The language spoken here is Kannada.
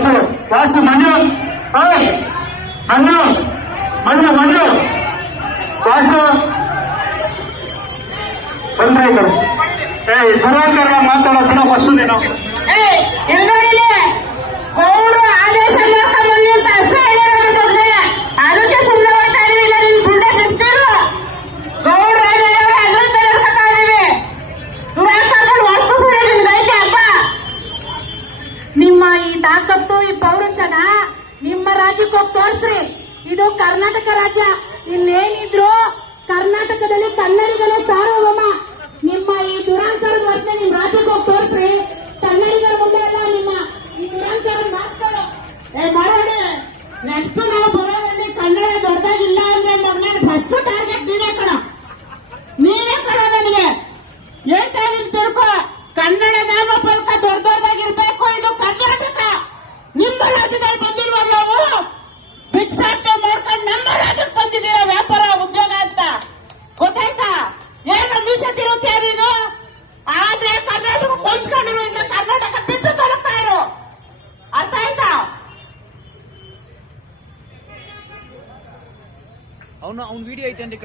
ಒಳ್ಳೆ ವಾಸು ವಾಸು ಮಂಜು ಓಯ್ ಮಂಜು ಮಂಜು ಮಂಜು ವಾಸು ಬಂದ್ರೆ ಈ ಕಡೆ. ಏ ದುರಾಂಕರ ಮಾತಾಡೋದನ್ನ ಫಸ್ಟ್ ನೀನು ಗೌಡ್ರು ತಾಕತ್ತು ಈ ಪೌರುಷನ ನಿಮ್ಮ ರಾಜ್ಯಕ್ಕೆ ಹೋಗಿ ತೋರಿಸ್ರಿ. ಇದು ಕರ್ನಾಟಕ ರಾಜ್ಯ. ಇನ್ನೇನಿದ್ರು ಕರ್ನಾಟಕದಲ್ಲಿ ಕನ್ನಡಿಗರೇ ಸಾರ್ವಭೌಮ. ನಿಮ್ಮ ಈ ದುರಾಂಕಾರದ ವರ್ತನೆ ನಿಮ್ ರಾಜ್ಯಕ್ಕೆ ಹೋಗಿ ತೋರಿಸ್ರಿ. ಕನ್ನಡಿಗರ ಮುಂದೆ ಎಲ್ಲ ನಿಮ್ಮ ಈ ದುರಾಂಕಾರ ಮಾತುಗಳು. ಏ ಮಾಡೋಣ ನೆಕ್ಸ್ಟ್ ನಾವು ಬರೋದ್ರಲ್ಲಿ ಕನ್ನಡ ದೊಡ್ಡದಾಗಿಲ್ಲ ಅಂದ್ರೆ ಮಗನ ಫಸ್ಟ್ ಟಾರ್ಗೆಟ್ ನೀನೇ ಕಣ. ನೀನೇ ಕಣ ನನಗೆ ಏನ್ ಟೈಮ್ ತಿಳ್ಕೊ? ಕನ್ನಡ ನಾಮಫಲಕ ಕರ್ನಾಟಕ ಕೊಂಡ್ಕೊಂಡಿರೋ ಇಂದ ಕರ್ನಾಟಕ ಬಿಟ್ಟು ತೊಲಗ್ತಾ ಇರು ಅರ್ಥ ಆಯ್ತಾ ಅವನು ಅವ್ನ ವಿಡಿಯೋ ಐತೆ ಅಂತ